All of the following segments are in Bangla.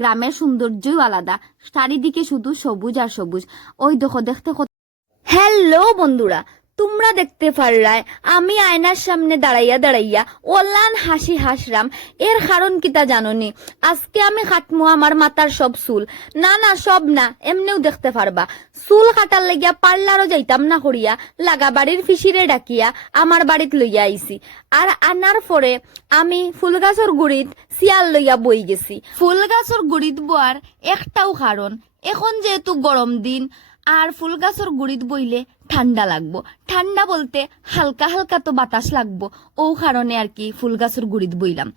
গ্রামের সৌন্দর্যই আলাদা। চারিদিকে শুধু সবুজ আর সবুজ। ওই দেখো দেখতে হ্যালো বন্ধুরা। তোমরা দেখতে পারলাই আমি আয়নার সামনে দাঁড়াইয়া দাঁড়াইয়া ওলান হাসি হাসরাম, এর কারণ কিতা জাননি। আজকে আমি কাটমু আমার মাথার সব চুল। না না, সব না, এমনিও দেখতে পারবা। চুল কাটার লাগিয়া পার্লারও যাইতাম না করিয়া, লাগা বাড়ির ফিসিরে ডাকিয়া আমার বাড়িত লইয়া আইছি। আর আনার পরে আমি ফুল গাছর গুড়িত শিয়াল লইয়া বই গেছি। ফুল গাছর গুড়িত বোয়ার একটাও কারণ, এখন যেহেতু গরম দিন আর ফুল গাছর গুড়িত বইলে ঠান্ডা লাগবো। ঠান্ডা বলতে হালকা হালকা তো বাতাস লাগবো, ও কারণে আর কি ফুল গাছর গুড়িত বইলাম।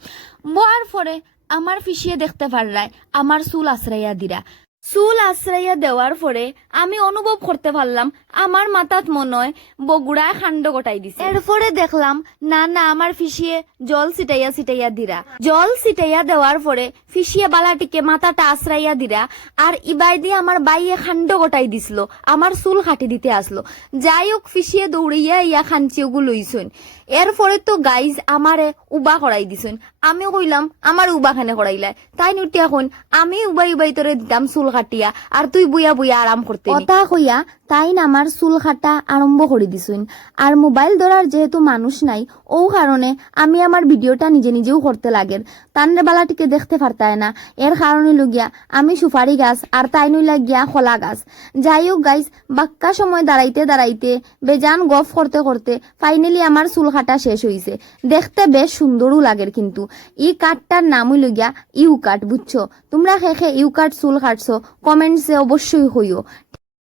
বয়ার পরে আমার ফিসিয়ে দেখতে পাররায়, আমার চুল আশ্রাইয়া দিরা। চুল আশ্রাইয়া দেওয়ার পরে আমি অনুভব করতে পারলাম আমার মাথাত মনে হয় বগুড়ায় খান্ড গোটাই দিছে এরপরে দেখলাম, না না আমার ফিসিয়ে জল ছিটাইয়া ছিটাইয়া দিরা জল ছিটাইয়া দেওয়ার পরে ফিসিয়ে বালাটিকে মাথাটা আশ্রাইয়া দিরা আর ইবাই দিয়ে আমার বাইয়ে খান্ড গোটাই দিছিল আমার চুল কাটি দিতে আসলো। যাই হোক ফিসিয়ে দৌড়িয়া ইয়া খাঞ্চিওগু লইছুন এরপরে তো গাইজ আমারে উবা করাই দিছুন। আমি কইলাম, আমার উবা খানে করাইলাই তাই নুটি এখন, আমি উবাই উবাই তোরে দিতাম চুল কাটিয়া, আর তুই বুয়া বুয়া আরাম করতে কথা কইয়া তাই আমার চুল কাটা আরম্ভ করে দিছুন। আর মোবাইল ধরার যেহেতু মানুষ নাই ও কারণে আমি আমার ভিডিওটা নিজে নিজেও করতে লাগের তান্নে বালাটিকে দেখতে পারতায় না। এর কারণে লগিয়া আমি সুপারি গাছ আর তাই নই লাগিয়া খোলা গাছ। যাই হোক গাইজ বাক্কা সময় দাঁড়াইতে দাঁড়াইতে বেজান গফ করতে করতে ফাইনালি আমার চুল কাটা শেষ হইছে। দেখতে বেশ সুন্দরও লাগের কিন্তু। ই কাঠটার নাম হইল গিয়া ইউ কাঠ, বুঝছ? তোমরা খেখে ইউ কাঠ, চুল কাটছো, কমেন্টসে অবশ্যই হইও।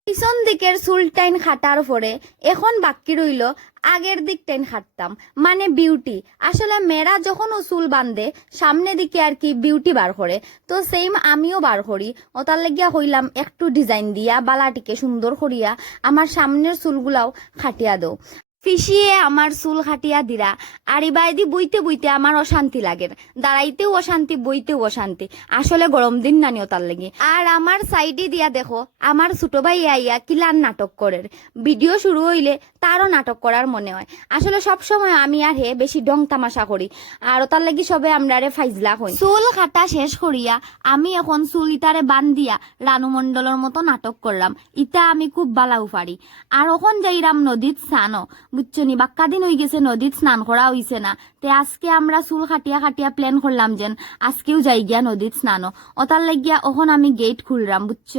পিছন দিকের চুল টাইন খাটার পরে এখন বাকি রইল আগের দিক টাইন খাটতাম। মানে বিউটি। আসলে মেয়েরা যখন ও চুল বান্ধে, সামনে দিকে আর কি বিউটি বার করে। তো সেম আমিও বার করি। ও তার লাগিয়া হইলাম একটু ডিজাইন দিয়া, বালাটিকে সুন্দর করিয়া আমার সামনের চুলগুলাও খাটিয়া দো ফিসিয়ে আমার চুল খাটিয়া দিরা আর ইবাইদি বইতে বইতে আমার অশান্তি লাগে। দাঁড়াইতেও অশান্তি, বইতেও অশান্তি। আসলে গরম দিন নানিও তার লাগে। আর আমার সাইডে দিয়া দেখো, আমার ছোট ভাই আইয়া কিলান নাটক করের। ভিডিও শুরু হইলে তারও নাটক করার মনে হয়। আসলে সব সময় আমি আর হে বেশি ডং তামাশা করি। আর তার লাগি সবে আমরা রে ফাইজলা হই। চুল কাটা শেষ করিয়া আমি এখন চুল ইতারে বান দিয়া রানু মন্ডলের মতো নাটক করলাম। ইটা আমি খুব বালাও পারি। আর ওখন যাইরাম নদীত স্নানও বুঝছনি বাক্কা দিন হয়ে গেছে, নদীত স্নান করা হইছে না। তে আজকে আমরা চুল খাটিয়া খাটিয়া প্ল্যান করলাম যেন আজকেও যাই গিয়া নদীত স্নানও ওতার লাগিয়া ওখন আমি গেট খুললাম বুঝছ?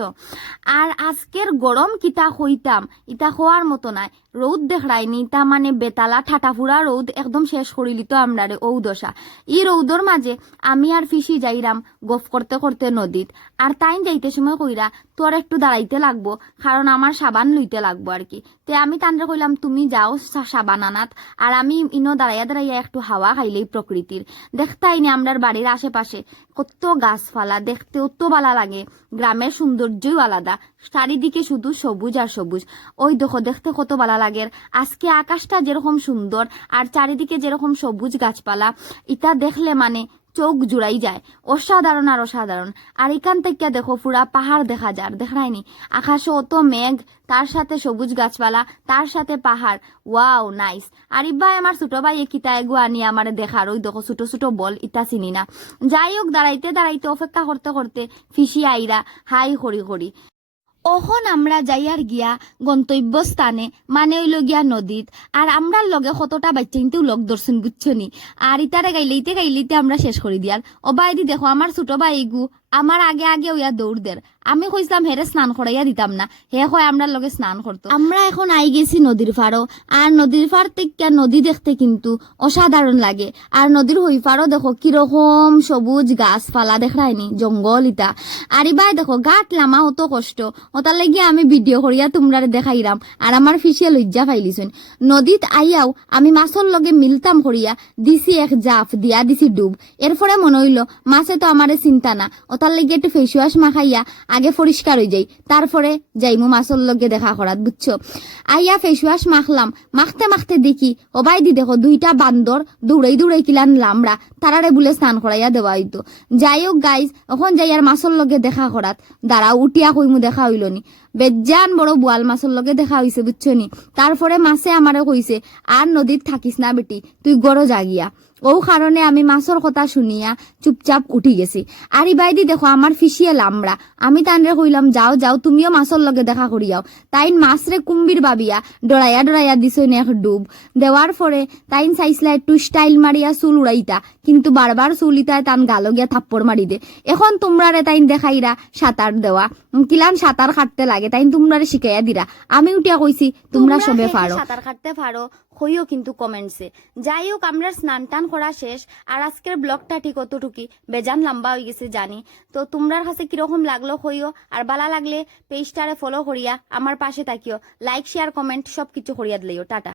আর আজকের গরম কিতা হইতাম ইতা হওয়ার মতো নাই। রৌদ দেখায়নি তা মানে বেতালা ঠাটাফুরা রৌদ একদম শেষ করিলি তো আমরা রে ঔ দশা। ই রৌদর মাঝে আমি আর ফিসি যাইরাম গফ করতে করতে নদীত। আর তাইন যাইতে সময় কইরা তোর একটু দাঁড়াইতে লাগবো কারণ আমার সাবান লইতে লাগবো আর কি। তে আমি তান্ডে কইলাম, তুমি যাও সা- সাবান আনাত আর আমি ইনো দাঁড়াইয়া দাঁড়াইয়া একটু হাওয়া খাইলেই প্রকৃতির। দেখতাইনি আমরার বাড়ির আশেপাশে। কত গাছপালা দেখতে অত ভালো লাগে। গ্রামের সৌন্দর্যই আলাদা। চারিদিকে শুধু সবুজ আর সবুজ। ওই দেখো, দেখতে কত ভালো লাগে আজকে আকাশটা যেরকম সুন্দর, আর চারিদিকে যেরকম সবুজ গাছপালা, ইটা দেখলে মানে চোখ জুড়াই যায়। অসাধারণ আর অসাধারণ। আর এখান থেকে দেখো পুরা পাহাড় দেখা যার দেখায়নি আকাশে অত মেঘ, তার সাথে সবুজ গাছপালা, তার সাথে পাহাড়। Wow, nice. আর ইবাই আমার ছোট ভাই কিতা এগু আনি আমার দেখার। ওই দেখো ছোট ছোট বল ইটা চিনি না। যাই হোক, দাঁড়াইতে দাঁড়াইতে অপেক্ষা করতে করতে ফিসি আইরা। হাই করি করি অহন আমরা যাইয়ার গিয়া গন্তব্য স্থানে মানে হইল গিয়া নদীত আর আমরা লগে কতটা বাচ্চা কিন্তু লগ দর্শন বুঝছনি আর ইতারে গাইলেইতে গাইলেইতে আমরা শেষ করে দিয়ার ও বাইদি দেখো আমার ছোট ভাই গু আমার আগে আগে ওয়া দৌড় দের আমি কইছিলাম হেরে স্নান করাইয়া দিতাম না। হে হয় আমরা লগে স্নান করতো আমরা এখন আই গেছি নদীর পাড়ও আর নদীর পাড় থেকে নদী দেখতে কিন্তু অসাধারণ লাগে। আর নদীর হই পাড়ও দেখো কীরকম সবুজ গাছপালা দেখায়নি জঙ্গল ইটা। আর ইবাই দেখো গাট লামা, অত কষ্ট। ওটার লাগি আমি ভিডিও করিয়া তোমরা দেখাইরাম আর আমার ফিসিয়া লজ্জা পাইলিছুন নদীত আইয়াও আমি মাছর লগে মিলতাম করিয়া দিছি এক জাফ, দিয়া দিছি ডুব। এরপরে মনে হইল মাছে তো আমারে চিন্তা না। ওটার লাগি একটু ফেস ওয়াশ মাখাইয়া আগে পরিষ্কার হয়ে যাই। তারপরে যাইমু মাছর লগে দেখা করাত, বুঝছ? আইয়া ফেস ওয়াশ মাখলাম। মাখতে মাখতে দেখি ওবাই দি দেখো দুইটা বান্দর দৌড়াই দৌড়াই কিলান লামড়া, তারারে বলে স্নান করাইয়া দেওয়া হইতো। যাই হোক গাইজ এখন যাই আর মাছর লগে দেখা করাত। দাঁড়া উঠিয়া কইমু দেখা হইল নি? বেজান বড় বোয়াল মাছর লগে দেখা হইছে, বুঝছ নি? তারপরে মাছে আমারে কইছে, আর নদীত থাকিস না বেটি, তুই গড় জাগিয়া। ও কারণে আমি মাছর কথা শুনিয়া চুপচাপ উঠি গেছি। আর ইবাইদি দেখো আমার ফিসিয়ে লামড়া আমি তানরে কইলাম যাও যাও তুমিও মাছর লগে দেখা করিয়াও তাইন মাছরে কুম্বির বাবিয়া ডরাইয়া ডরাইয়া দিছইন এক ডুব। দেওয়ার পরে তাইন চাইছিলা একটু স্টাইল মারিয়া চুল উড়াইতা কিন্তু বারবার চুল ইতায় তান গালো গিয়া থাপ্পড় মারি দে। এখন তোমরারে তাইন দেখাইরা সাঁতার দেওয়া কিলান সাঁতার কাটতে লাগে তাইন তোমরারে শিখাইয়া দিরা আমি উঠিয়া কইছি তোমরা সবে পারো সাঁতার কাটতে পারো হইও কিন্তু কমেন্টসে। যাই হোক আমরা স্নান টান করা শেষ, আর আজকের ব্লগটা ঠিক অতটুকি বেজান লম্বা হয়ে গেছে জানি। তো তোমরার কাছে কীরকম লাগল হইও, আর বালা লাগলে পেজটারে ফলো করিয়া আমার পাশে থাকিও। লাইক শেয়ার কমেন্ট সব কিছু করিয়া দিলেও। টাটা।